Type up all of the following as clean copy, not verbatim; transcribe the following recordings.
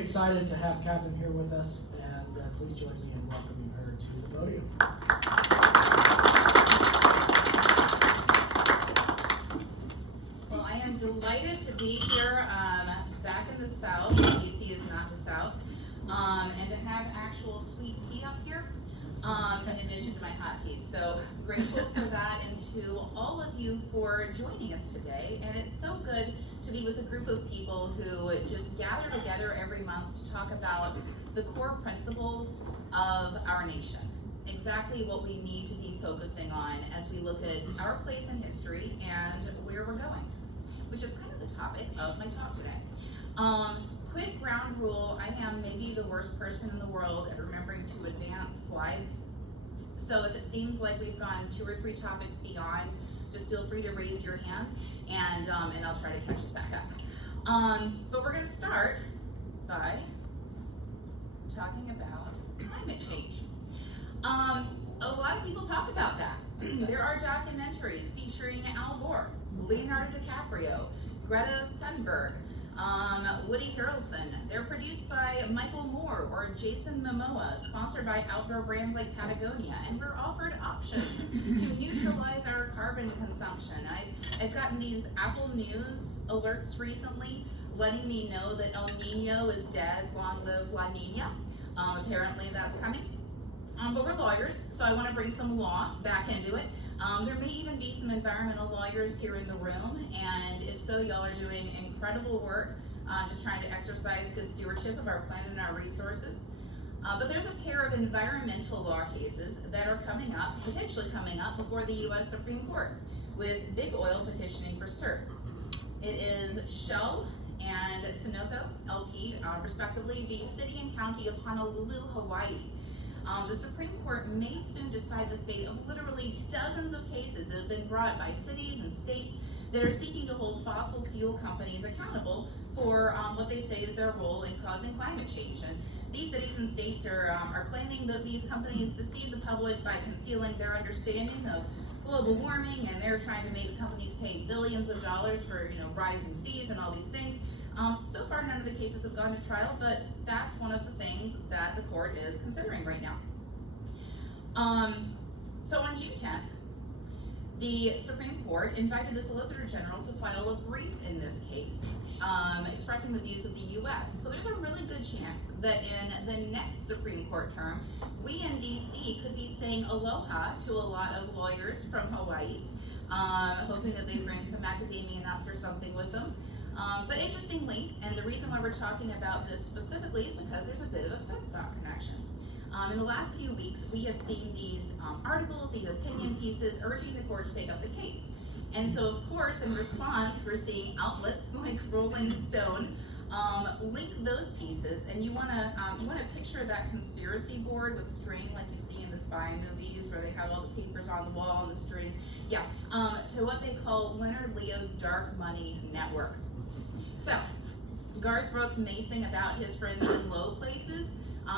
Excited to have Catherine here with us, and please join me in welcoming her to the podium. Well, I am delighted to be here back in the South. DC is not the South. And to have actual sweet tea up here, in addition to my hot tea. So grateful for that, and to all of you for joining us today. And it's so good to be with a group of people who just gather together every month to talk about the core principles of our nation. Exactly what we need to be focusing on as we look at our place in history and where we're going, which is kind of the topic of my talk today. Quick ground rule, I am maybe the worst person in the world at remembering to advance slides. So if it seems like we've gone 2 or 3 topics beyond, just feel free to raise your hand, and I'll try to catch us back up. But we're going to start by talking about climate change. A lot of people talk about that. There are documentaries featuring Al Gore, Leonardo DiCaprio, Greta Thunberg, Woody Harrelson. They're produced by Michael Moore or Jason Momoa, sponsored by outdoor brands like Patagonia, and we're offered options to neutralize our carbon consumption. I've gotten these Apple News alerts recently letting me know that El Nino is dead, long live La Nina. Apparently that's coming. But we're lawyers, so I want to bring some law back into it. There may even be some environmental lawyers here in the room, and if so, y'all are doing incredible work just trying to exercise good stewardship of our planet and our resources. But there's a pair of environmental law cases that are coming up, potentially coming up, before the U.S. Supreme Court, with big oil petitioning for cert. It is Shell and Sunoco, LP, respectively, v. City and County of Honolulu, Hawaii. The Supreme Court may soon decide the fate of literally dozens of cases that have been brought by cities and states that are seeking to hold fossil fuel companies accountable for what they say is their role in causing climate change. And these cities and states are claiming that these companies deceive the public by concealing their understanding of global warming, and they're trying to make the companies pay billions of dollars for rising seas and all these things. So far, none of the cases have gone to trial, but that's one of the things that the court is considering right now. So on June 10th, the Supreme Court invited the Solicitor General to file a brief in this case, expressing the views of the U.S. So there's a really good chance that in the next Supreme Court term, we in D.C. could be saying aloha to a lot of lawyers from Hawaii, hoping that they bring some macadamia nuts or something with them. But interestingly, and the reason why we're talking about this specifically is because there's a bit of a FedSoc connection. In the last few weeks, we have seen these articles, these opinion pieces urging the court to take up the case. And so, of course, in response, we're seeing outlets like Rolling Stone link those pieces, and you want to picture that conspiracy board with string like you see in the spy movies where they have all the papers on the wall and the string. Yeah, to what they call Leonard Leo's dark money network. So, Garth Brooks may sing about his friends in low places.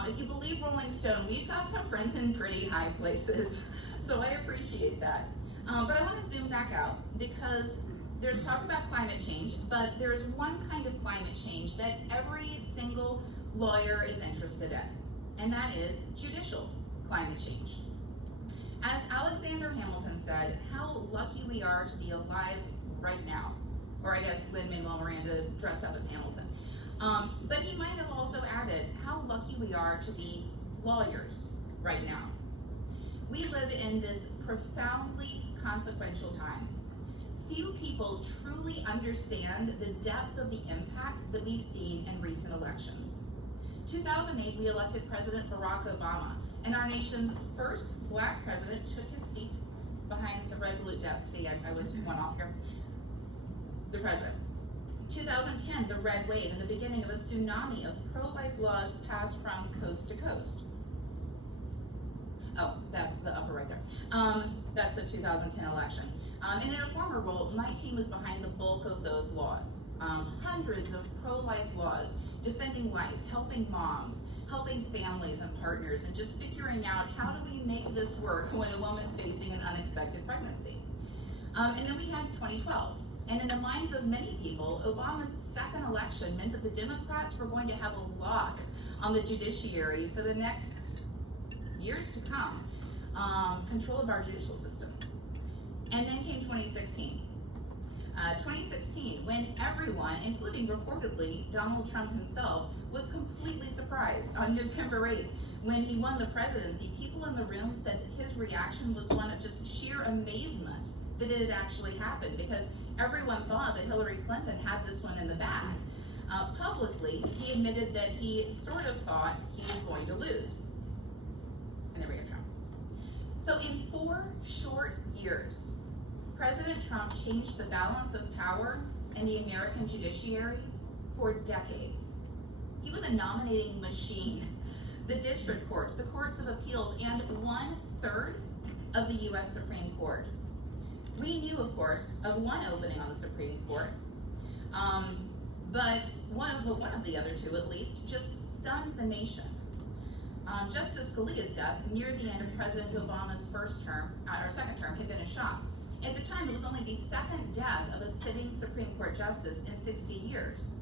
If you believe Rolling Stone, we've got some friends in pretty high places, so I appreciate that. But I want to zoom back out because there's talk about climate change, but there's one kind of climate change that every single lawyer is interested in, and that is judicial climate change. As Alexander Hamilton said, how lucky we are to be alive right now. Or I guess Lin-Manuel Miranda dressed up as Hamilton. But he might have also added how lucky we are to be lawyers right now. We live in this profoundly consequential time. Few people truly understand the depth of the impact that we've seen in recent elections. 2008, we elected President Barack Obama, and our nation's first black president took his seat behind the Resolute desk. See, I was one off here. The president. 2010, the red wave, and the beginning of a tsunami of pro-life laws passed from coast to coast. Oh, that's the upper right there. That's the 2010 election. And in a former role, my team was behind the bulk of those laws. Hundreds of pro-life laws, defending life, helping moms, helping families and partners, and just figuring out how do we make this work when a woman's facing an unexpected pregnancy. And then we had 2012. And in the minds of many people, Obama's second election meant that the Democrats were going to have a lock on the judiciary for the next years to come, control of our judicial system. And then came 2016. 2016, when everyone, including reportedly Donald Trump himself, was completely surprised on November 8th when he won the presidency. People in the room said that his reaction was one of just sheer amazement that it had actually happened, because everyone thought that Hillary Clinton had this one in the bag. Publicly, he admitted that he sort of thought he was going to lose. And there we have Trump. So in 4 short years, President Trump changed the balance of power in the American judiciary for decades. He was a nominating machine. The district courts, the courts of appeals, and 1/3 of the U.S. Supreme Court. We knew, of course, of one opening on the Supreme Court, but one of the other 2, at least, just stunned the nation. Justice Scalia's death near the end of President Obama's second term had been a shock. At the time, it was only the second death of a sitting Supreme Court justice in 60 years.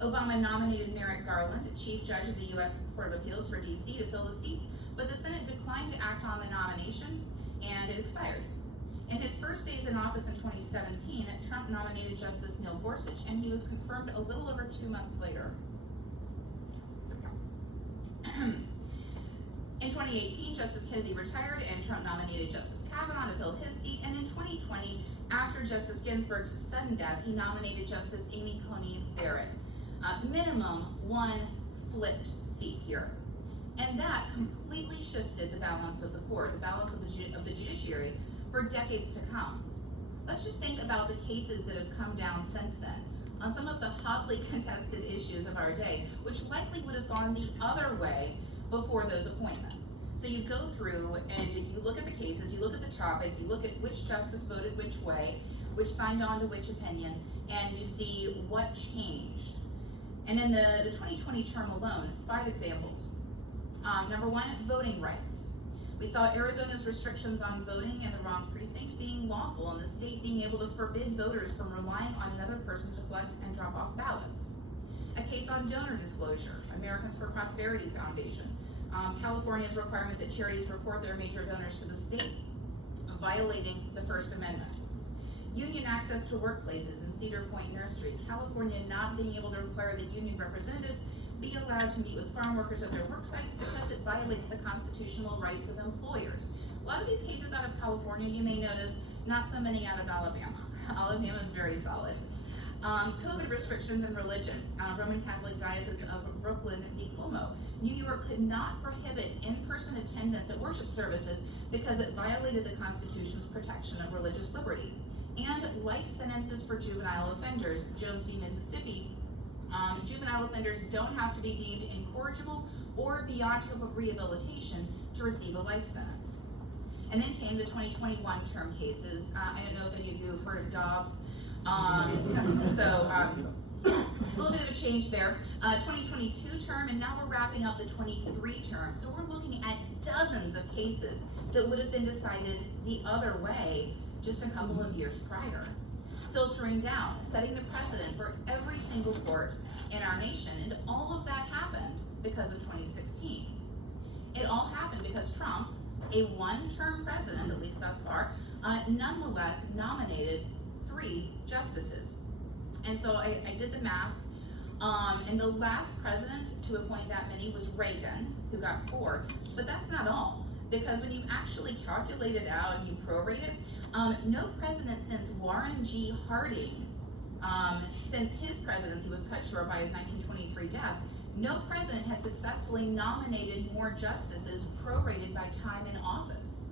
Obama nominated Merrick Garland, Chief Judge of the U.S. Court of Appeals for D.C., to fill the seat, but the Senate declined to act on the nomination, and it expired. In his first days in office in 2017, Trump nominated Justice Neil Gorsuch, and he was confirmed a little over 2 months later. In 2018, Justice Kennedy retired, and Trump nominated Justice Kavanaugh to fill his seat, and in 2020, after Justice Ginsburg's sudden death, he nominated Justice Amy Coney Barrett. Minimum 1 flipped seat here. And that completely shifted the balance of the court, the balance of the judiciary, for decades to come. Let's just think about the cases that have come down since then on some of the hotly contested issues of our day, which likely would have gone the other way before those appointments. So you go through and you look at the cases, you look at the topic, you look at which justice voted which way, which signed on to which opinion, and you see what changed. And in the 2020 term alone, 5 examples. Number 1, voting rights. We saw Arizona's restrictions on voting in the wrong precinct being lawful, and the state being able to forbid voters from relying on another person to collect and drop off ballots. A case on donor disclosure, Americans for Prosperity Foundation. California's requirement that charities report their major donors to the state, violating the First Amendment. Union access to workplaces in Cedar Point Nursery, California not being able to require that union representatives be allowed to meet with farm workers at their work sites because it violates the constitutional rights of employers. A lot of these cases out of California, you may notice, not so many out of Alabama. Alabama is very solid. COVID restrictions in religion, Roman Catholic Diocese of Brooklyn v. Como. New York could not prohibit in-person attendance at worship services because it violated the Constitution's protection of religious liberty. And life sentences for juvenile offenders, Jones v. Mississippi. Juvenile offenders don't have to be deemed incorrigible or beyond hope of rehabilitation to receive a life sentence. And then came the 2021 term cases. I don't know if any of you have heard of Dobbs. A little bit of a change there. 2022 term, and now we're wrapping up the 23 term. So we're looking at dozens of cases that would have been decided the other way just a couple of years prior. Filtering down, setting the precedent for every single court in our nation, and all of that happened because of 2016. It all happened because Trump, a one-term president, at least thus far, nonetheless nominated 3 justices. And so I did the math, and the last president to appoint that many was Reagan, who got 4, but that's not all, because when you actually calculate it out and you prorate it, no president since Warren G. Harding, since his presidency was cut short by his 1923 death, no president had successfully nominated more justices prorated by time in office.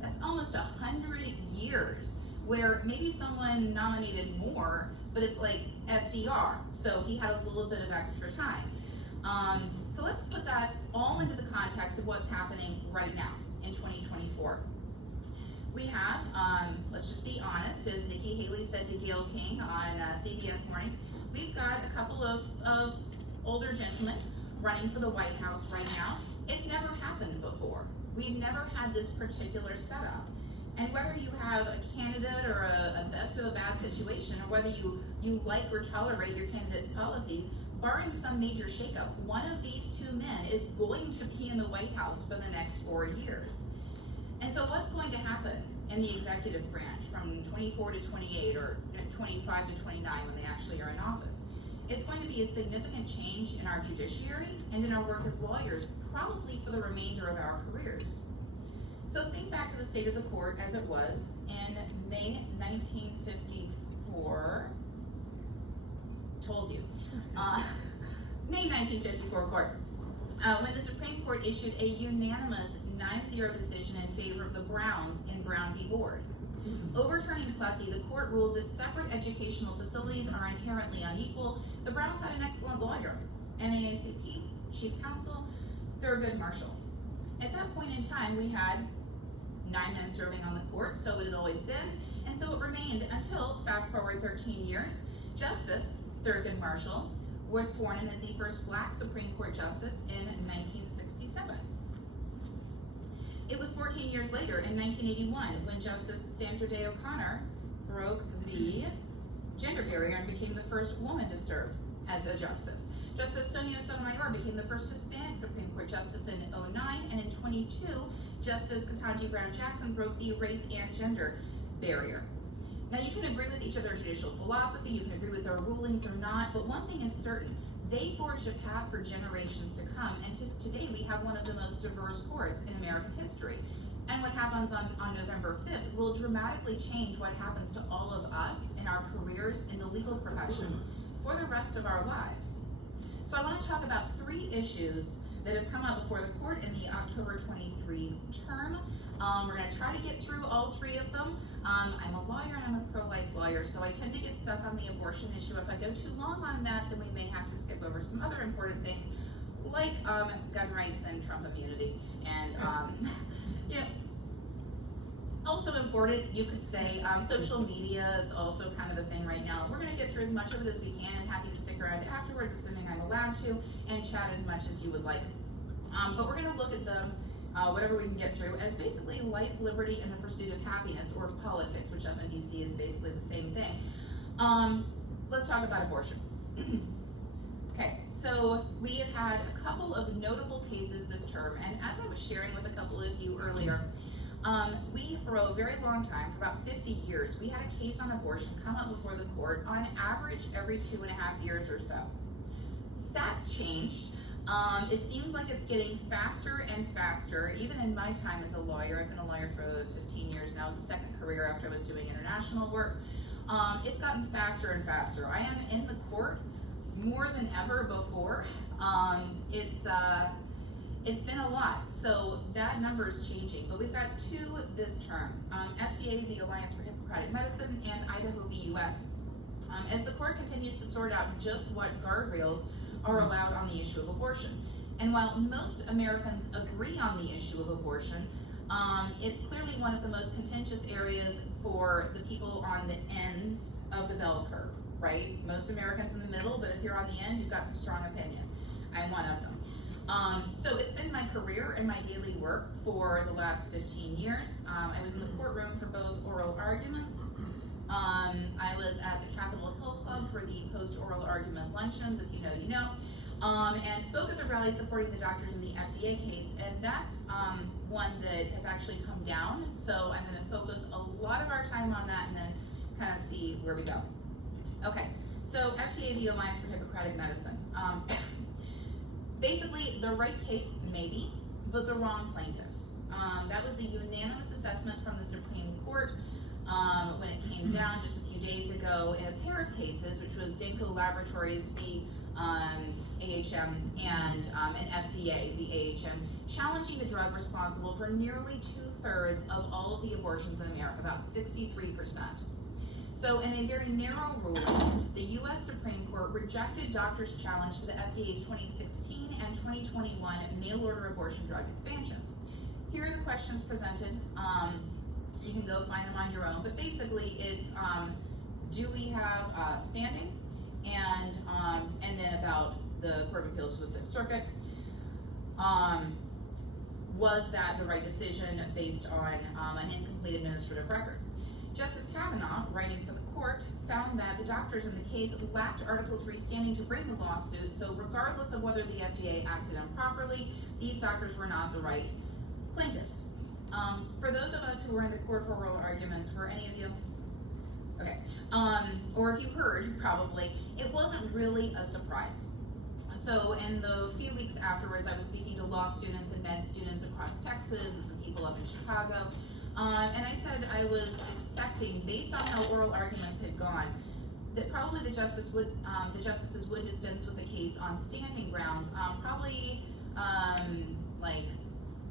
That's almost 100 years where maybe someone nominated more, but it's like FDR, so he had a little bit of extra time. So let's put that all into the context of what's happening right now in 2024. We have, let's just be honest, as Nikki Haley said to Gayle King on CBS Mornings, we've got a couple of older gentlemen running for the White House right now. It's never happened before. We've never had this particular setup. And whether you have a candidate or a best of a bad situation, or whether you like or tolerate your candidate's policies, barring some major shakeup, one of these two men is going to be in the White House for the next 4 years. And so what's going to happen in the executive branch from 24 to 28 or 25 to 29 when they actually are in office? It's going to be a significant change in our judiciary and in our work as lawyers, probably for the remainder of our careers. So think back to the state of the court as it was in May 1954. Told you. May 1954 court. When the Supreme Court issued a unanimous 9-0 decision in favor of the Browns in Brown v. Board. Overturning Plessy, the court ruled that separate educational facilities are inherently unequal. The Browns had an excellent lawyer, NAACP, Chief Counsel, Thurgood Marshall. At that point in time, we had 9 men serving on the court, so it had always been, and so it remained until, fast forward 13 years, Justice Thurgood Marshall was sworn in as the first Black Supreme Court Justice in 1967. It was 14 years later, in 1981, when Justice Sandra Day O'Connor broke the gender barrier and became the first woman to serve as a justice. Justice Sonia Sotomayor became the first Hispanic Supreme Court Justice in 2009, and in 2022, Justice Ketanji Brown Jackson broke the race and gender barrier. Now, you can agree with each other's judicial philosophy, you can agree with their rulings or not, but one thing is certain. They forged a path for generations to come, and today we have one of the most diverse courts in American history. And what happens on November 5th will dramatically change what happens to all of us in our careers in the legal profession for the rest of our lives. So I want to talk about 3 issues that have come up before the court in the October 23 term. We're going to try to get through all 3 of them. I'm a lawyer and I'm a pro-life lawyer, so I tend to get stuck on the abortion issue. If I go too long on that, then we may have to skip over some other important things, like gun rights and Trump immunity. And, you know, also important, you could say, social media is also kind of a thing right now. We're going to get through as much of it as we can, and happy to stick around afterwards, assuming I'm allowed to, and chat as much as you would like. But we're going to look at them, whatever we can get through, as basically life, liberty, and the pursuit of happiness, or politics, which up in DC is basically the same thing. Let's talk about abortion. Okay, so we have had a couple of notable cases this term, and as I was sharing with a couple of you earlier, we, for a very long time, for about 50 years, we had a case on abortion come up before the court on average every 2.5 years or so. That's changed. It seems like it's getting faster and faster. Even in my time as a lawyer, I've been a lawyer for 15 years now, it's a second career after I was doing international work. It's gotten faster and faster. I am in the court more than ever before. It's been a lot, so that number is changing, but we've got 2 this term, FDA, the Alliance for Hippocratic Medicine, and Idaho v. US. As the court continues to sort out just what guardrails are allowed on the issue of abortion. And while most Americans agree on the issue of abortion, it's clearly one of the most contentious areas for the people on the ends of the bell curve, right? Most Americans in the middle, but if you're on the end, you've got some strong opinions. I'm one of them. So it's been my career and my daily work for the last 15 years. I was in the courtroom for both oral arguments. I was at the Capitol Hill Club for the post-oral argument luncheons, if you know, you know, and spoke at the rally supporting the doctors in the FDA case, and that's one that has actually come down, so I'm going to focus a lot of our time on that and then kind of see where we go. Okay, so FDA, the Alliance for Hippocratic Medicine. Basically, the right case, maybe, but the wrong plaintiffs. That was the unanimous assessment from the Supreme Court when it came down just a few days ago in a pair of cases, which was Denko Laboratories v. AHM and an FDA v. AHM, challenging the drug responsible for nearly 2/3 of all of the abortions in America, about 63%. So in a very narrow ruling, the U.S. Supreme Court rejected doctors' challenge to the FDA's 2016 and 2021 mail-order abortion drug expansions. Here are the questions presented. You can go find them on your own, but basically it's, do we have standing, and then about the Court of Appeals for the Fifth Circuit. was that the right decision based on an incomplete administrative record? Justice Kavanaugh, writing for the court, found that the doctors in the case lacked Article 3 standing to bring the lawsuit, so regardless of whether the FDA acted improperly, these doctors were not the right plaintiffs. For those of us who were in the court for oral arguments, were any of you? Okay. Or if you heard, probably, it wasn't really a surprise. So in the few weeks afterwards, I was speaking to law students and med students across Texas and some people up in Chicago. And I said I was expecting, based on how oral arguments had gone, that probably the justices would dispense with the case on standing grounds, probably like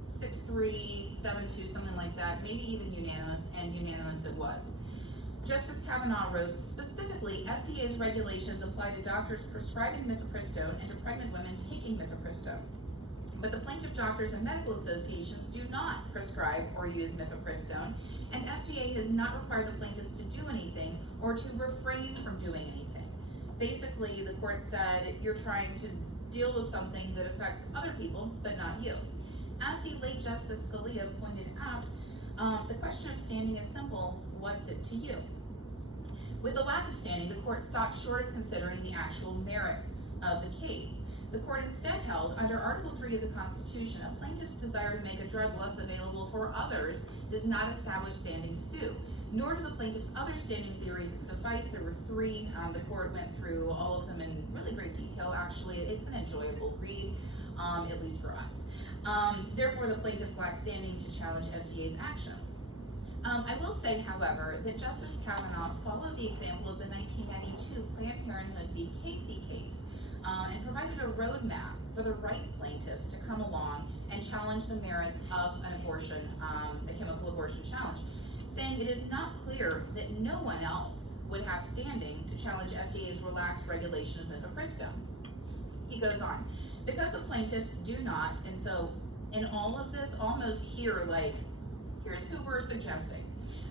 6-3, 7-2, something like that, maybe even unanimous, and unanimous it was. Justice Kavanaugh wrote, specifically, FDA's regulations apply to doctors prescribing mifepristone and to pregnant women taking mifepristone. But the plaintiff doctors and medical associations do not prescribe or use mifepristone, and FDA has not required the plaintiffs to do anything or to refrain from doing anything. Basically, the court said, you're trying to deal with something that affects other people, but not you. As the late Justice Scalia pointed out, the question of standing is simple. What's it to you? With the lack of standing, the court stopped short of considering the actual merits of the case. The court instead held, under Article 3 of the Constitution, a plaintiff's desire to make a drug less available for others does not establish standing to sue. Nor do the plaintiff's other standing theories suffice. There were 3. The court went through all of them in really great detail, actually. It's an enjoyable read, at least for us. Therefore, the plaintiffs lack standing to challenge FDA's actions. I will say, however, that Justice Kavanaugh followed the example of the 1992 Planned Parenthood v. Casey case and provided a roadmap for the right plaintiffs to come along and challenge the merits of an abortion, a chemical abortion challenge, saying it is not clear that no one else would have standing to challenge FDA's relaxed regulation of mifepristone. He goes on, because the plaintiffs do not, and so in all of this, almost here, like, here's who we're suggesting.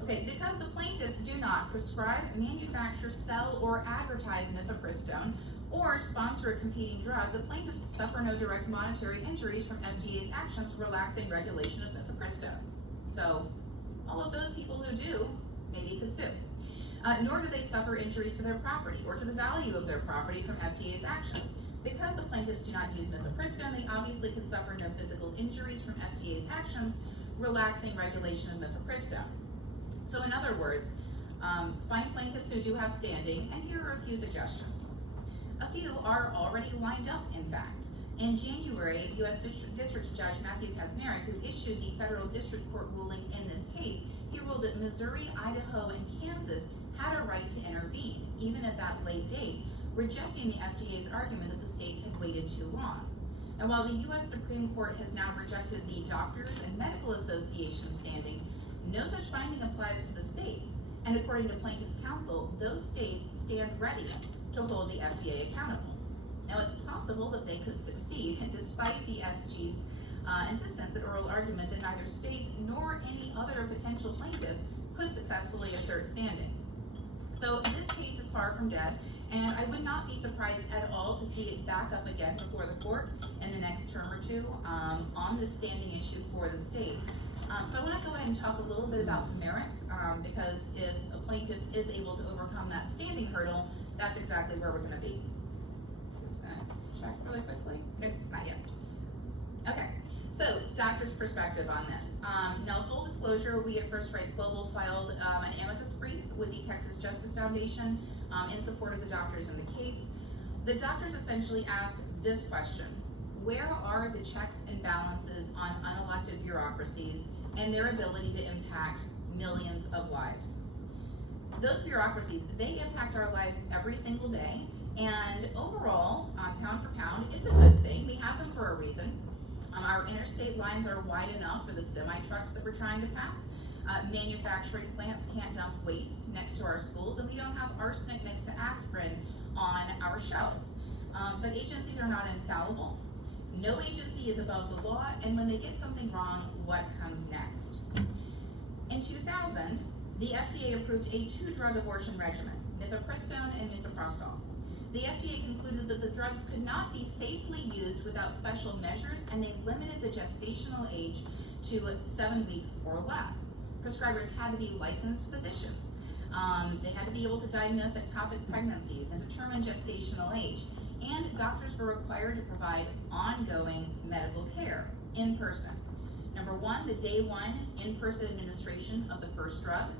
Okay, because the plaintiffs do not prescribe, manufacture, sell, or advertise mifepristone, or sponsor a competing drug, the plaintiffs suffer no direct monetary injuries from FDA's actions relaxing regulation of mifepristone. So, all of those people who do, maybe could sue. Nor do they suffer injuries to their property or to the value of their property from FDA's actions. Because the plaintiffs do not use mifepristone, they obviously can suffer no physical injuries from FDA's actions relaxing regulation of mifepristone. So in other words, find plaintiffs who do have standing, and here are a few suggestions. A few are already lined up, in fact. In January, U.S. District Judge Matthew Kaczmarek, who issued the federal district court ruling in this case, he ruled that Missouri, Idaho, and Kansas had a right to intervene, even at that late date, rejecting the FDA's argument that the states had waited too long. And while the U.S. Supreme Court has now rejected the Doctors and Medical Association standing, no such finding applies to the states, and according to plaintiffs' counsel, those states stand ready to hold the FDA accountable. Now, it's possible that they could succeed, despite the SG's insistence at oral argument that neither states nor any other potential plaintiff could successfully assert standing. So this case is far from dead, and I would not be surprised at all to see it back up again before the court in the next term or two on this standing issue for the states. So I want to go ahead and talk a little bit about the merits, because if a plaintiff is able to overcome that standing hurdle, that's exactly where we're going to be. Just going to check really quickly. Nope, not yet. Okay, so doctor's perspective on this. Now, full disclosure, we at First Rights Global filed an amicus brief with the Texas Justice Foundation in support of the doctors in the case. The doctors essentially asked this question: where are the checks and balances on unelected bureaucracies and their ability to impact millions of lives? Those bureaucracies, they impact our lives every single day, and overall, pound for pound, it's a good thing. We have them for a reason. Our interstate lines are wide enough for the semi-trucks that we're trying to pass. Manufacturing plants can't dump waste next to our schools, and we don't have arsenic next to aspirin on our shelves. But agencies are not infallible. No agency is above the law, and when they get something wrong, what comes next? In 2000, the FDA approved a 2-drug abortion regimen, mifepristone and misoprostol. the FDA concluded that the drugs could not be safely used without special measures, and they limited the gestational age to 7 weeks or less. Prescribers had to be licensed physicians. They had to be able to diagnose ectopic pregnancies and determine gestational age. And doctors were required to provide ongoing medical care in person. Number 1, the day 1 in-person administration of the first drug.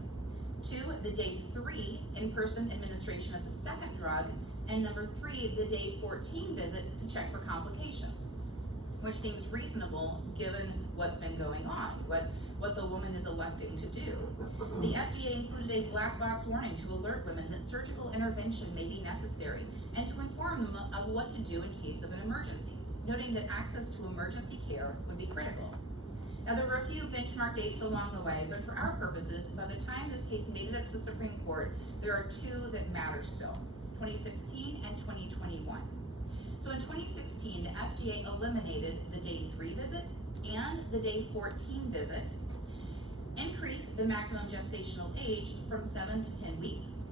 2, the day 3 in-person administration of the second drug. And number 3, the day 14 visit to check for complications, which seems reasonable given what's been going on, what the woman is electing to do. The FDA included a black box warning to alert women that surgical intervention may be necessary and to inform them of what to do in case of an emergency, noting that access to emergency care would be critical. Now, there were a few benchmark dates along the way, but for our purposes, by the time this case made it up to the Supreme Court, there are 2 that matter still, 2016 and 2021. So in 2016, the FDA eliminated the day 3 visit and the day 14 visit, increased the maximum gestational age from 7 to 10 weeks,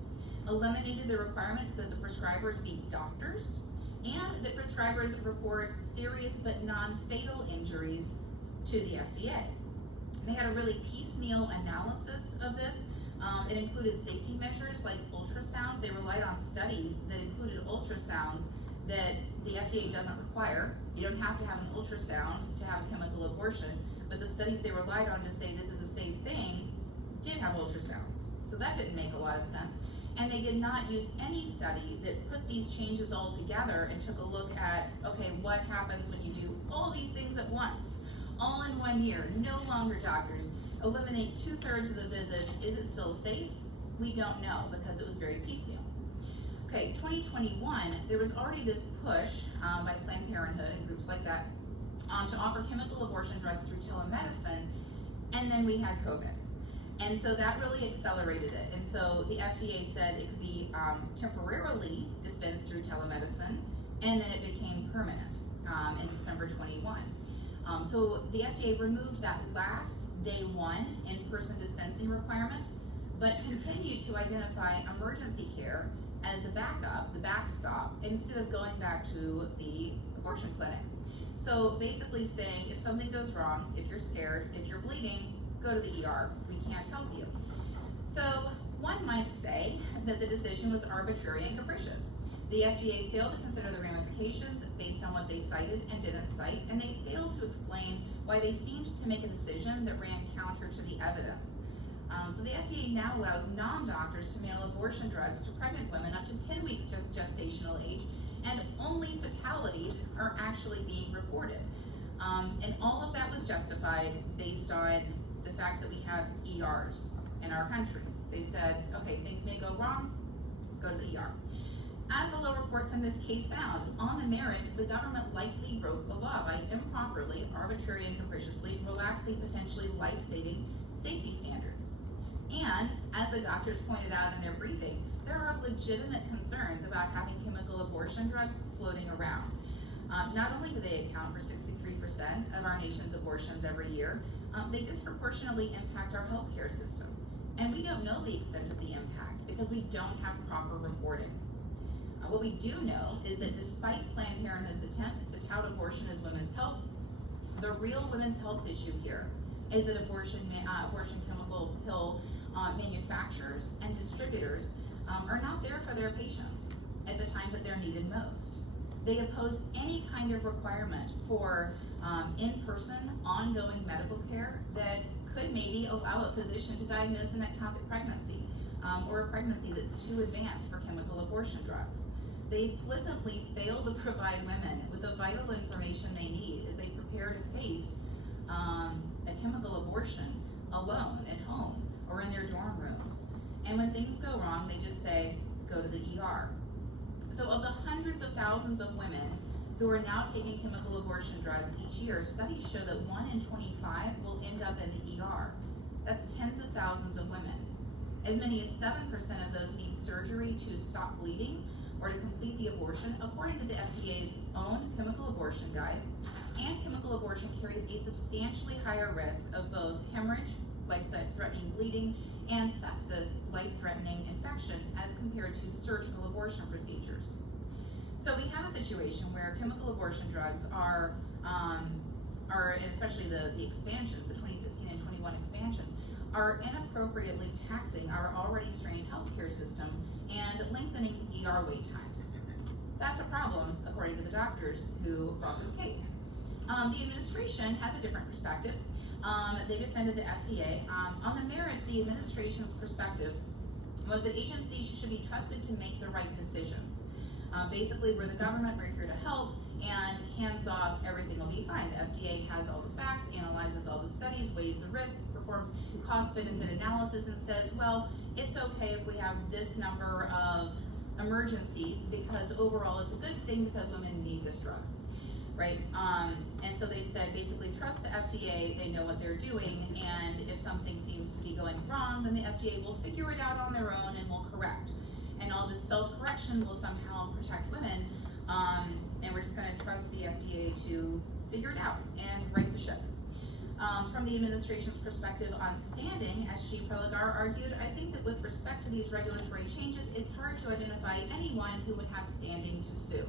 eliminated the requirement that the prescribers be doctors, and that prescribers report serious but non-fatal injuries to the FDA. They had a really piecemeal analysis of this. It included safety measures like ultrasounds. They relied on studies that included ultrasounds that the FDA doesn't require. You don't have to have an ultrasound to have a chemical abortion, but the studies they relied on to say this is a safe thing did have ultrasounds. So that didn't make a lot of sense. And they did not use any study that put these changes all together and took a look at, okay, what happens when you do all these things at once, all in 1 year, no longer doctors, eliminate 2/3 of the visits. Is it still safe? We don't know because it was very piecemeal. Okay, 2021, there was already this push by Planned Parenthood and groups like that to offer chemical abortion drugs through telemedicine, and then we had COVID. And so that really accelerated it. And so the FDA said it could be temporarily dispensed through telemedicine, and then it became permanent in December 21. So the FDA removed that last day 1 in-person dispensing requirement, but continued to identify emergency care as the backup, the backstop, instead of going back to the abortion clinic. So basically saying, if something goes wrong, if you're scared, if you're bleeding, go to the ER. We can't help you. So one might say that the decision was arbitrary and capricious. The FDA failed to consider the ramifications based on what they cited and didn't cite, and they failed to explain why they seemed to make a decision that ran counter to the evidence. So the FDA now allows non-doctors to mail abortion drugs to pregnant women up to 10 weeks of gestational age, and only fatalities are actually being reported. And all of that was justified based on the fact that we have ERs in our country. They said, okay, things may go wrong, go to the ER. As the lower courts in this case found, on the merits, the government likely broke the law by improperly, arbitrarily, and capriciously relaxing potentially life-saving safety standards. And, as the doctors pointed out in their briefing, there are legitimate concerns about having chemical abortion drugs floating around. Not only do they account for 63% of our nation's abortions every year, they disproportionately impact our healthcare system. And we don't know the extent of the impact because we don't have proper reporting. What we do know is that despite Planned Parenthood's attempts to tout abortion as women's health, the real women's health issue here is that abortion chemical pill manufacturers and distributors are not there for their patients at the time that they're needed most. They oppose any kind of requirement for in-person, ongoing medical care that could maybe allow a physician to diagnose an ectopic pregnancy or a pregnancy that's too advanced for chemical abortion drugs. They flippantly fail to provide women with the vital information they need as they prepare to face a chemical abortion alone at home or in their dorm rooms. And when things go wrong, they just say, go to the ER. So of the hundreds of thousands of women who are now taking chemical abortion drugs each year, studies show that 1 in 25 will end up in the ER. That's tens of thousands of women. As many as 7% of those need surgery to stop bleeding or to complete the abortion, according to the FDA's own chemical abortion guide. And chemical abortion carries a substantially higher risk of both hemorrhage, life-threatening bleeding, and sepsis, life-threatening infection, as compared to surgical abortion procedures. So we have a situation where chemical abortion drugs are and especially the expansions, the 2016 and 21 expansions, are inappropriately taxing our already strained healthcare system and lengthening ER wait times. That's a problem, according to the doctors who brought this case. The administration has a different perspective. They defended the FDA. On the merits, the administration's perspective was that agencies should be trusted to make the right decisions. Basically, we're the government, we're here to help, and hands off, everything will be fine. The FDA has all the facts, analyzes all the studies, weighs the risks, performs cost-benefit analysis, and says, well, it's okay if we have this number of emergencies because overall it's a good thing because women need this drug, right? And so they said, basically, trust the FDA, they know what they're doing, and if something seems to be going wrong, then the FDA will figure it out on their own and will correct. And all this self-correction will somehow protect women, and we're just going to trust the FDA to figure it out and right the ship. From the administration's perspective on standing, as Chief Preligar argued, I think that with respect to these regulatory changes, it's hard to identify anyone who would have standing to sue.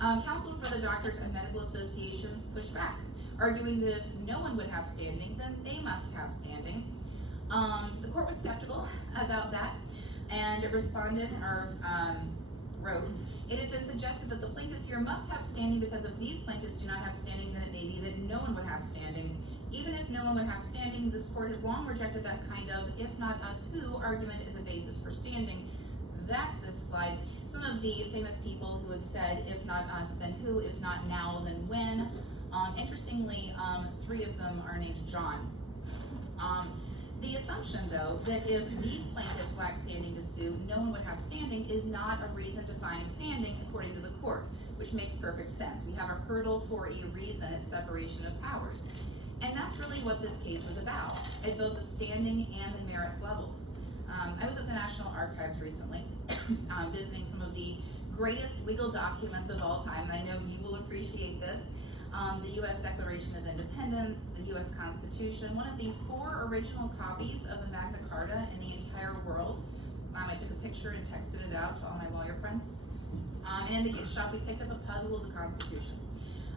Counsel for the doctors and medical associations pushed back, arguing that if no one would have standing, then they must have standing. The court was skeptical about that, and it responded, or wrote, it has been suggested that the plaintiffs here must have standing because if these plaintiffs do not have standing, then it may be that no one would have standing. Even if no one would have standing, this court has long rejected that kind of, if not us who, argument as a basis for standing. That's this slide. Some of the famous people who have said, if not us, then who, if not now, then when. Interestingly, 3 of them are named John. The assumption, though, that if these plaintiffs lack standing to sue, no one would have standing is not a reason to find standing, according to the court, which makes perfect sense. We have a hurdle for a reason, it's separation of powers. And that's really what this case was about, at both the standing and the merits levels. I was at the National Archives recently, visiting some of the greatest legal documents of all time, and I know you will appreciate this. The U.S. Declaration of Independence, the U.S. Constitution, one of the 4 original copies of the Magna Carta in the entire world. I took a picture and texted it out to all my lawyer friends. And in the gift shop, we picked up a puzzle of the Constitution.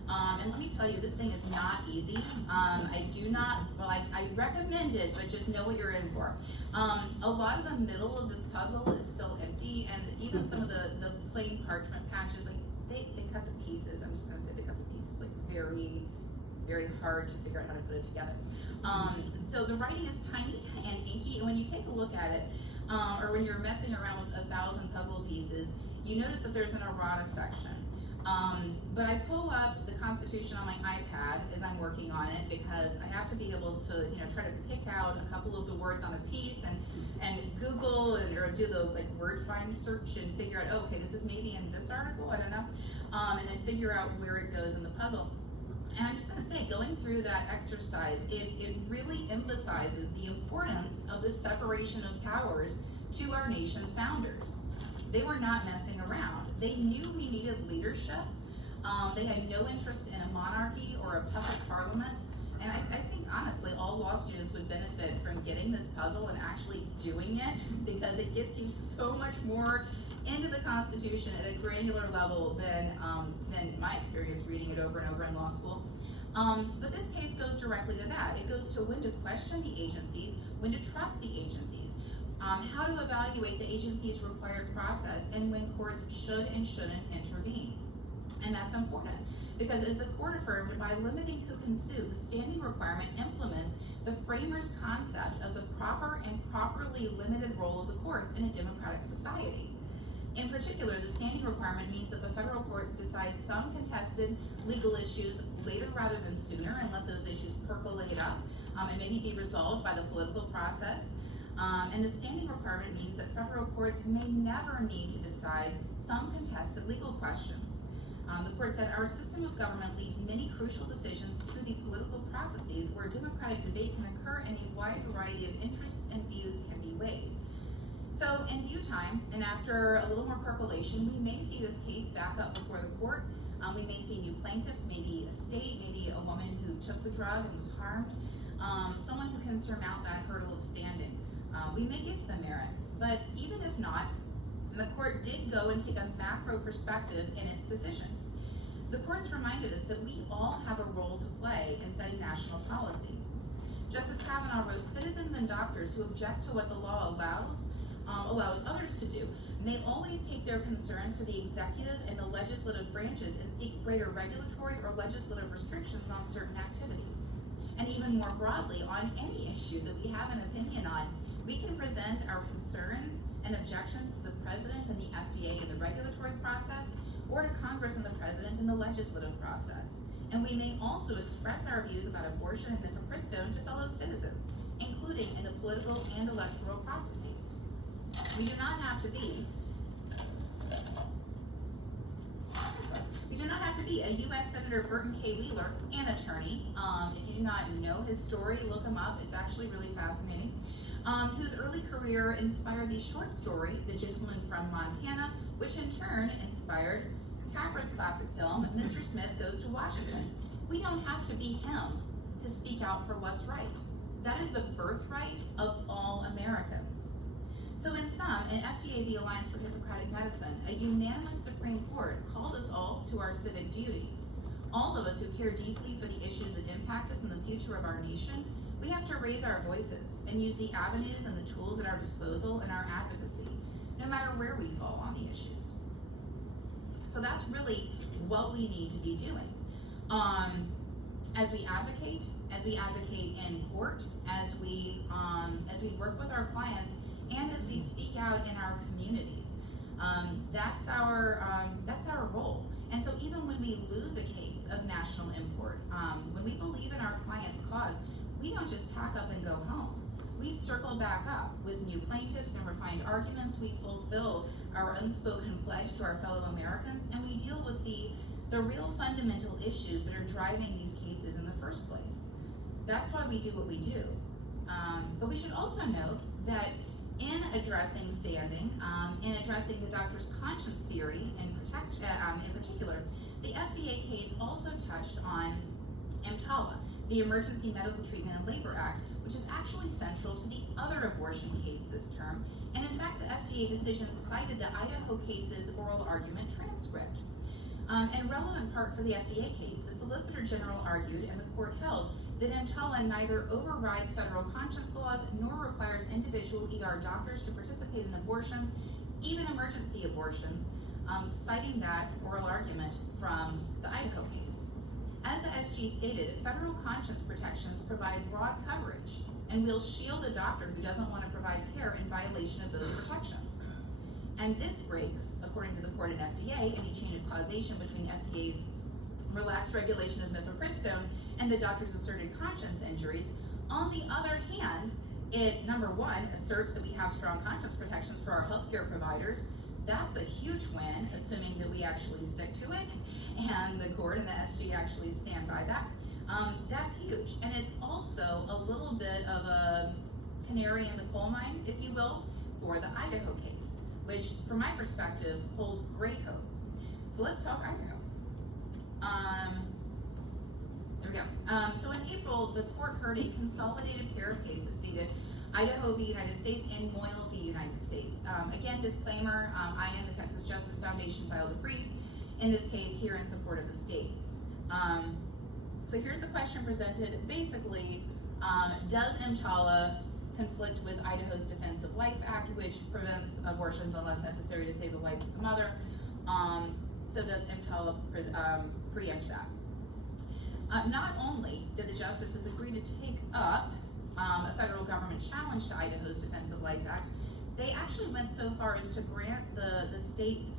And let me tell you, this thing is not easy. I recommend it, but just know what you're in for. A lot of the middle of this puzzle is still empty, and even some of the plain parchment patches, like they cut the pieces. I'm just going to say they cut the pieces like very, very hard to figure out how to put it together. So the writing is tiny and inky, and when you take a look at it, or when you're messing around with 1,000 puzzle pieces, you notice that there's an errata section. But I pull up the Constitution on my iPad as I'm working on it because I have to be able to, try to pick out a couple of the words on a piece and Google or do the word find search and figure out, okay, this is maybe in this article, I don't know, and then figure out where it goes in the puzzle. And I'm just going to say, going through that exercise, it really emphasizes the importance of the separation of powers to our nation's founders. They were not messing around. They knew we needed leadership. They had no interest in a monarchy or a puppet parliament. And I think, honestly, all law students would benefit from getting this puzzle and actually doing it because it gets you so much more into the Constitution at a granular level than my experience reading it over and over in law school. But this case goes directly to that. It goes to when to question the agencies, when to trust the agencies, how to evaluate the agency's required process, and when courts should and shouldn't intervene. And that's important because, as the court affirmed, by limiting who can sue, the standing requirement implements the framers' concept of the proper and properly limited role of the courts in a democratic society. In particular, the standing requirement means that the federal courts decide some contested legal issues later rather than sooner and let those issues percolate up and maybe be resolved by the political process. And the standing requirement means that federal courts may never need to decide some contested legal questions. The court said, our system of government leaves many crucial decisions to the political processes where democratic debate can occur and a wide variety of interests and views can be weighed. So in due time, and after a little more percolation, we may see this case back up before the court. We may see new plaintiffs, maybe a state, maybe a woman who took the drug and was harmed, someone who can surmount that hurdle of standing. We may get to the merits, but even if not, And the court did go and take a macro perspective in its decision. The courts reminded us that we all have a role to play in setting national policy. Justice Kavanaugh wrote, citizens and doctors who object to what the law allows others to do may always take their concerns to the executive and the legislative branches and seek greater regulatory or legislative restrictions on certain activities. And even more broadly, on any issue that we have an opinion on, we can present our concerns and objections to the President and the FDA in the regulatory process, or to Congress and the President in the legislative process. And we may also express our views about abortion and mifepristone to fellow citizens, including in the political and electoral processes. We do not have to be a U.S. Senator Burton K. Wheeler, an attorney. If you do not know his story, look him up. It's actually really fascinating. Whose early career inspired the short story, The Gentleman from Montana, which in turn inspired Capra's classic film, Mr. Smith Goes to Washington. We don't have to be him to speak out for what's right. That is the birthright of all Americans. So in sum, in FDA v. Alliance for Hippocratic Medicine, a unanimous Supreme Court called us all to our civic duty. All of us who care deeply for the issues that impact us and the future of our nation, we have to raise our voices and use the avenues and the tools at our disposal in our advocacy, no matter where we fall on the issues. So that's really what we need to be doing. As we advocate in court, as we work with our clients, and as we speak out in our communities. That's our role. And so even when we lose a case of national import, when we believe in our client's cause, we don't just pack up and go home. We circle back up with new plaintiffs and refined arguments. We fulfill our unspoken pledge to our fellow Americans, and we deal with the real fundamental issues that are driving these cases in the first place. That's why we do what we do. But we should also note that in addressing standing, in addressing the doctor's conscience theory in particular, the FDA case also touched on EMTALA, the Emergency Medical Treatment and Labor Act, which is actually central to the other abortion case this term. And in fact, the FDA decision cited the Idaho case's oral argument transcript. In relevant part for the FDA case, the Solicitor General argued, and the court held, that EMTALA neither overrides federal conscience laws nor requires individual ER doctors to participate in abortions, even emergency abortions, citing that oral argument from the Idaho case. As the SG stated, federal conscience protections provide broad coverage and will shield a doctor who doesn't want to provide care in violation of those protections. And this breaks, according to the court and FDA, any chain of causation between FDA's relaxed regulation of mifepristone and the doctor's asserted conscience injuries. On the other hand, it, number one, asserts that we have strong conscience protections for our healthcare providers. That's a huge win, assuming that we actually stick to it, and the court and the SG actually stand by that. That's huge, and it's also a little bit of a canary in the coal mine, if you will, for the Idaho case, which, from my perspective, holds great hope. So let's talk Idaho. There we go. So in April, the court heard a consolidated pair of cases stated Idaho v. United States and Moyle v. United States. Again, disclaimer, I and the Texas Justice Foundation filed a brief in this case here in support of the state. So here's the question presented. Basically, does EMTALA conflict with Idaho's Defense of Life Act, which prevents abortions unless necessary to save the life of the mother? So does EMTALA preempt that? Not only did the justices agree to take up a federal government challenge to Idaho's Defense of Life Act, they actually went so far as to grant the state's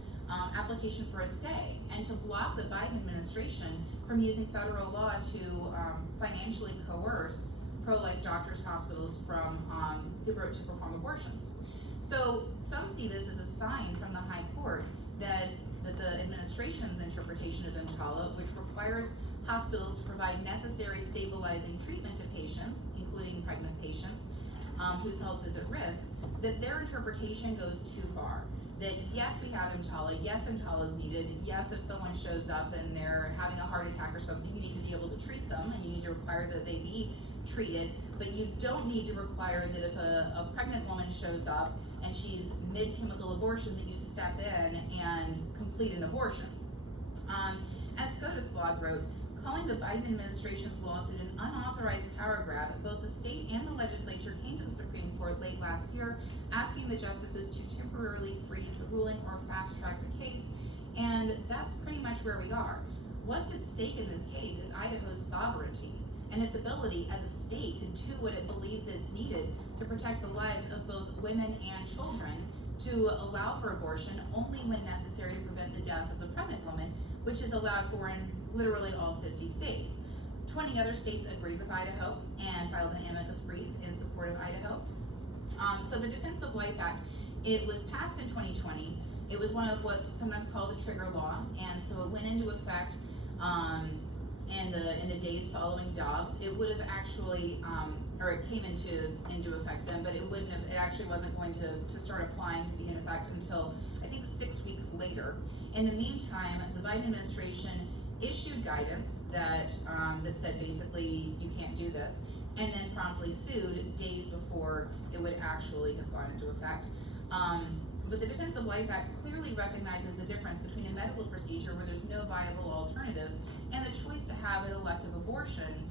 application for a stay and to block the Biden administration from using federal law to financially coerce pro-life doctors, hospitals to perform abortions. So some see this as a sign from the High Court that the administration's interpretation of EMTALA, which requires hospitals to provide necessary stabilizing treatment to patients, including pregnant patients whose health is at risk, that their interpretation goes too far. That yes, we have EMTALA, yes, EMTALA is needed, yes, if someone shows up and they're having a heart attack or something, you need to be able to treat them and you need to require that they be treated, but you don't need to require that if a pregnant woman shows up and she's mid-chemical abortion, that you step in and complete an abortion. As SCOTUS blog wrote, calling the Biden administration's lawsuit an unauthorized power grab, both the state and the legislature came to the Supreme Court late last year asking the justices to temporarily freeze the ruling or fast-track the case, and that's pretty much where we are. What's at stake in this case is Idaho's sovereignty and its ability as a state to do what it believes is needed to protect the lives of both women and children, to allow for abortion only when necessary to prevent the death of the pregnant woman, which is allowed for in literally all 50 states. 20 other states agreed with Idaho and filed an amicus brief in support of Idaho. So the Defense of Life Act, it was passed in 2020. It was one of what's sometimes called a trigger law, and so it went into effect in the days following Dobbs. It would have actually, or it came into effect then, but it wouldn't have. It actually wasn't going to start applying to be in effect until I think 6 weeks later. In the meantime, the Biden administration issued guidance that said basically you can't do this, and then promptly sued days before it would actually have gone into effect. But the Defense of Life Act clearly recognizes the difference between a medical procedure where there's no viable alternative and the choice to have an elective abortion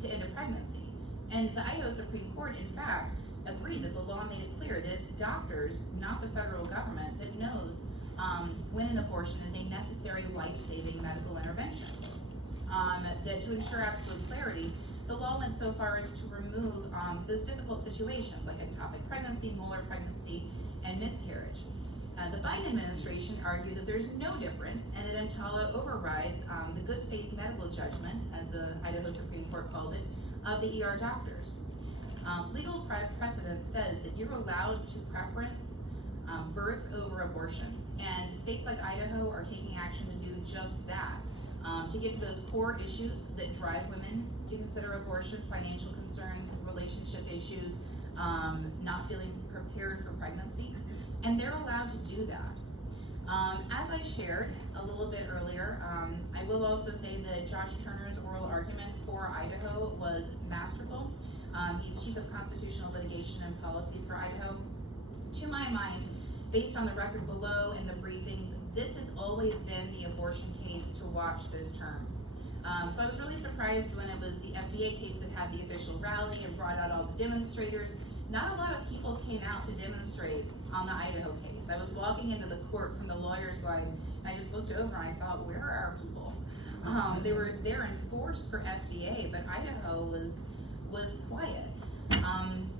to end a pregnancy. And the Idaho Supreme Court, in fact, agreed that the law made it clear that it's doctors, not the federal government, that knows when an abortion is a necessary life-saving medical intervention. That to ensure absolute clarity, the law went so far as to remove those difficult situations like ectopic pregnancy, molar pregnancy, and miscarriage. The Biden administration argued that there's no difference and that EMTALA overrides the good faith medical judgment, as the Idaho Supreme Court called it, of the ER doctors. Legal precedent says that you're allowed to preference birth over abortion, and states like Idaho are taking action to do just that, to get to those core issues that drive women to consider abortion: financial concerns, relationship issues, not feeling prepared for pregnancy, and they're allowed to do that. As I shared a little bit earlier, I will also say that Josh Turner's oral argument for Idaho was masterful. He's Chief of Constitutional Litigation and Policy for Idaho. To my mind, based on the record below and the briefings, this has always been the abortion case to watch this term. So I was really surprised when it was the FDA case that had the official rally and brought out all the demonstrators. Not a lot of people came out to demonstrate on the Idaho case. I was walking into the court from the lawyer's line, and I just looked over and I thought, where are our people? They were there in force for FDA, but Idaho was quiet.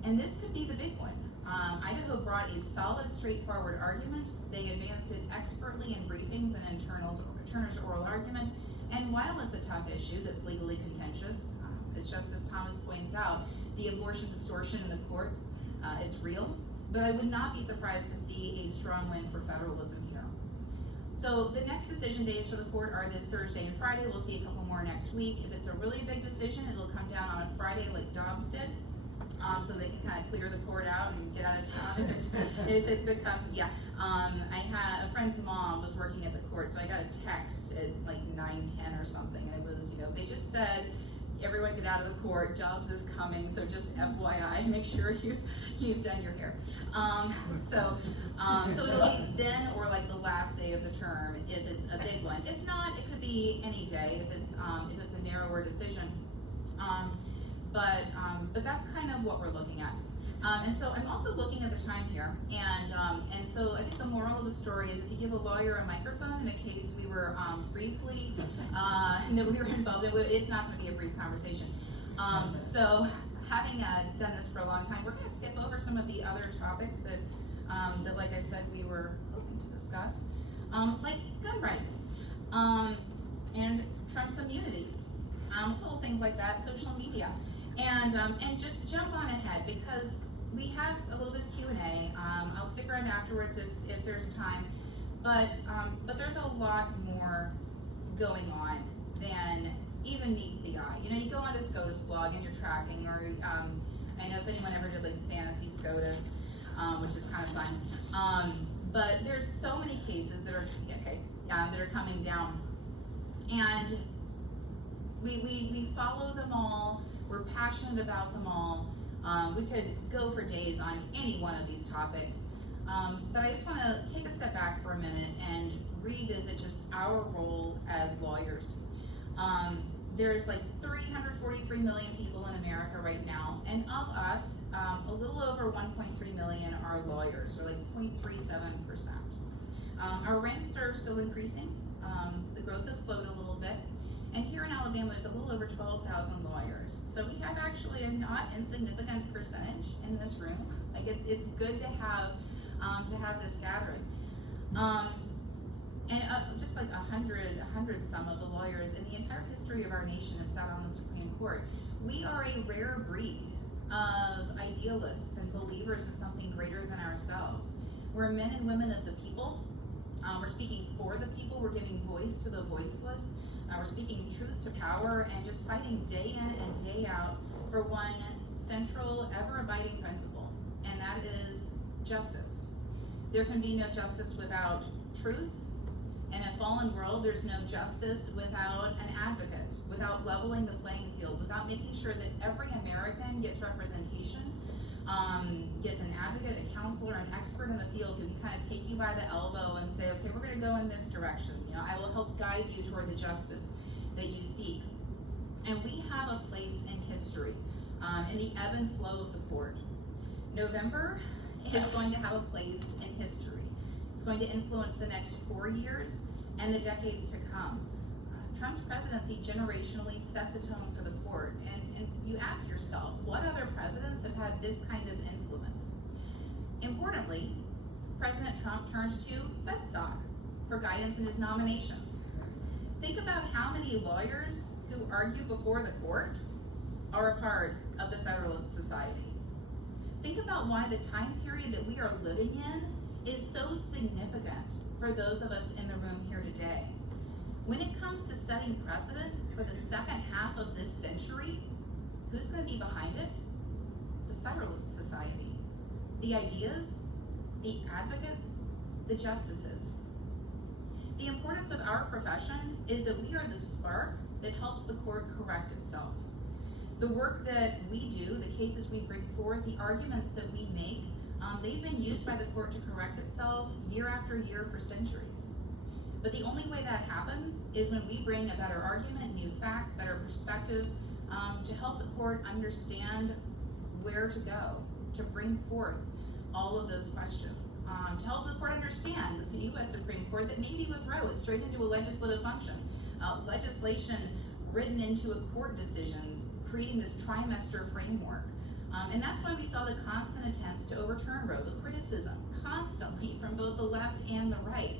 And this could be the big one. Idaho brought a solid, straightforward argument. They advanced it expertly in briefings and in Turner's oral argument. And while it's a tough issue that's legally contentious, as Justice Thomas points out, the abortion distortion in the courts, it's real. But I would not be surprised to see a strong win for federalism here. So the next decision days for the court are this Thursday and Friday. We'll see a couple more next week. If it's a really big decision, it'll come down on a Friday like Dobbs did. So they can kind of clear the court out and get out of town if it becomes, I had a friend's mom was working at the court, so I got a text at like 9:10 or something, and it was, they just said, everyone get out of the court, Dobbs is coming, so just FYI, make sure you've done your hair. So it'll be then or like the last day of the term if it's a big one. If not, it could be any day if it's a narrower decision. But that's kind of what we're looking at. And so I'm also looking at the time here, and so I think the moral of the story is if you give a lawyer a microphone in a case we were briefly, that we were involved in, it's not going to be a brief conversation. So having done this for a long time, we're going to skip over some of the other topics that, like I said, we were hoping to discuss, like gun rights, and Trump's immunity, little things like that, social media. And just jump on ahead because we have a little bit of Q&A. I'll stick around afterwards if there's time, but there's a lot more going on than even meets the eye. You go onto SCOTUS blog and you're tracking, or I know if anyone ever did like fantasy SCOTUS, which is kind of fun. But there's so many cases that are that are coming down, and we follow them all. We're passionate about them all, We could go for days on any one of these topics, but I just want to take a step back for a minute and revisit just our role as lawyers. There's like 343 million people in America right now, and of us, a little over 1.3 million are lawyers, or like 0.37%. Our ranks are still increasing. The growth has slowed a little bit. And here in Alabama, there's a little over 12,000 lawyers. So we have actually a not insignificant percentage in this room. Like it's good to have this gathering. Just like 100 some of the lawyers in the entire history of our nation have sat on the Supreme Court. We are a rare breed of idealists and believers in something greater than ourselves. We're men and women of the people. We're speaking for the people. We're giving voice to the voiceless. We're speaking truth to power and just fighting day in and day out for one central, ever-abiding principle, and that is justice. There can be no justice without truth. In a fallen world, there's no justice without an advocate, without leveling the playing field, without making sure that every American gets representation, gets an advocate, a counselor, an expert in the field who can kind of take you by the elbow and say, okay, we're going to go in this direction. I will help guide you toward the justice that you seek. And we have a place in history, in the ebb and flow of the court. November is going to have a place in history. It's going to influence the next 4 years and the decades to come. Trump's presidency generationally set the tone for the court, and you ask yourself, what other presidents have had this kind of influence? Importantly, President Trump turned to FedSoc for guidance in his nominations. Think about how many lawyers who argue before the court are a part of the Federalist Society. Think about why the time period that we are living in is so significant for those of us in the room here today. When it comes to setting precedent for the second half of this century, who's going to be behind it? The Federalist Society. The ideas, the advocates, the justices. The importance of our profession is that we are the spark that helps the court correct itself. The work that we do, the cases we bring forth, the arguments that we make, they've been used by the court to correct itself year after year for centuries. But the only way that happens is when we bring a better argument, new facts, better perspective, to help the court understand where to go, to bring forth all of those questions, to help the court understand the U.S. Supreme Court that maybe with Roe is straight into a legislative function, legislation written into a court decision, creating this trimester framework. And that's why we saw the constant attempts to overturn Roe, the criticism constantly from both the left and the right,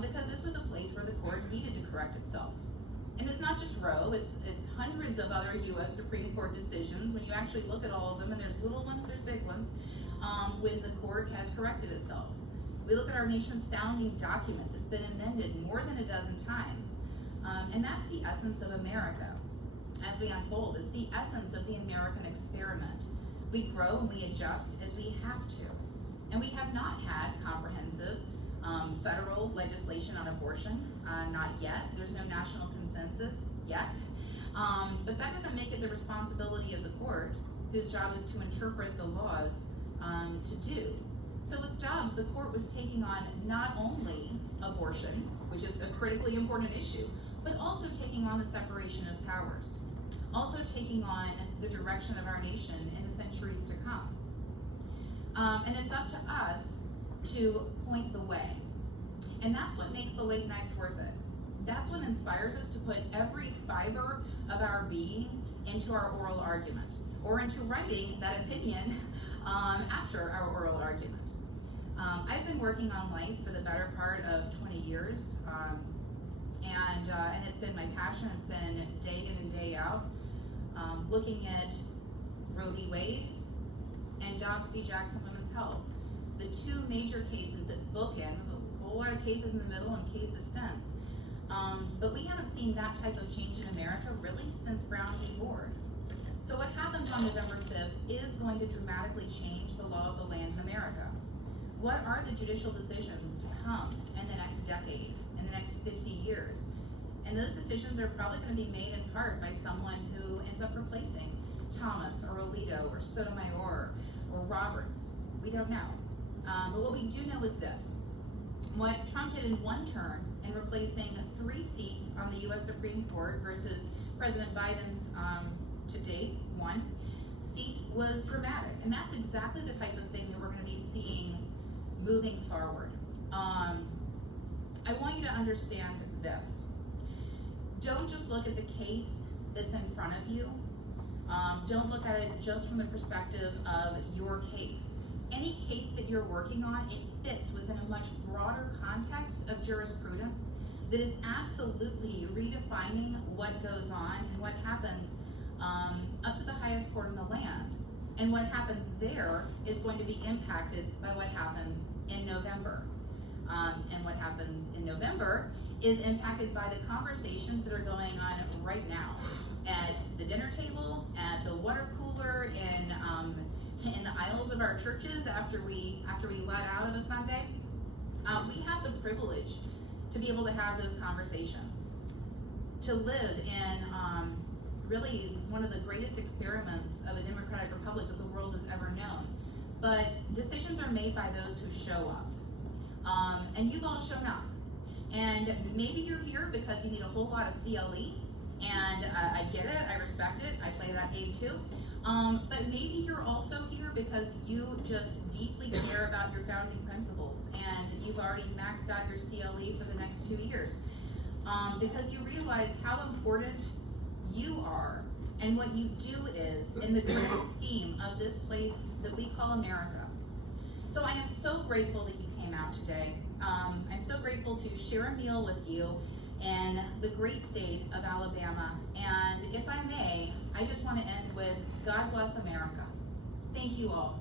because this was a place where the court needed to correct itself. And it's not just Roe, it's hundreds of other U.S. Supreme Court decisions. When you actually look at all of them, and there's little ones, there's big ones, when the court has corrected itself. We look at our nation's founding document that's been amended more than a dozen times, and that's the essence of America. As we unfold, it's the essence of the American experiment. We grow and we adjust as we have to. And we have not had comprehensive federal legislation on abortion, not yet. There's no national consensus yet. But that doesn't make it the responsibility of the court, whose job is to interpret the laws, to do. So with Dobbs, the court was taking on not only abortion, which is a critically important issue, but also taking on the separation of powers, also taking on the direction of our nation in the centuries to come. And it's up to us to point the way. And that's what makes the late nights worth it. That's what inspires us to put every fiber of our being into our oral argument, or into writing that opinion after our oral argument. I've been working on life for the better part of 20 years, and it's been my passion. It's been day in and day out, looking at Roe v. Wade and Dobbs v. Jackson Women's Health, the two major cases that bookend, with a whole lot of cases in the middle and cases since. But we haven't seen that type of change in America really since Brown v. Board. So what happens on November 5th is going to dramatically change the law of the land in America. What are the judicial decisions to come in the next decade, in the next 50 years? And those decisions are probably going to be made in part by someone who ends up replacing Thomas or Alito or Sotomayor or Roberts. We don't know. But what we do know is this. What Trump did in one term in replacing 3 seats on the U.S. Supreme Court versus President Biden's, to date, 1 seat was dramatic. And that's exactly the type of thing that we're going to be seeing moving forward. I want you to understand this. Don't just look at the case that's in front of you. Don't look at it just from the perspective of your case. Any case that you're working on, it fits within a much broader context of jurisprudence that is absolutely redefining what goes on and what happens up to the highest court in the land. And what happens there is going to be impacted by what happens in November. And what happens in November is impacted by the conversations that are going on right now at the dinner table, at the water cooler, in the aisles of our churches after we let out of a Sunday. We have the privilege to be able to have those conversations, to live in really one of the greatest experiments of a democratic republic that the world has ever known. But decisions are made by those who show up. And you've all shown up. And maybe you're here because you need a whole lot of CLE, and I get it, I respect it, I play that game too. But maybe you're also here because you just deeply care about your founding principles, and you've already maxed out your CLE for the next 2 years. Because you realize how important you are and what you do is in the grand scheme of this place that we call America. So I am so grateful that you came out today. I'm so grateful to share a meal with you in the great state of Alabama. And if I may, I just want to end with God bless America. Thank you all.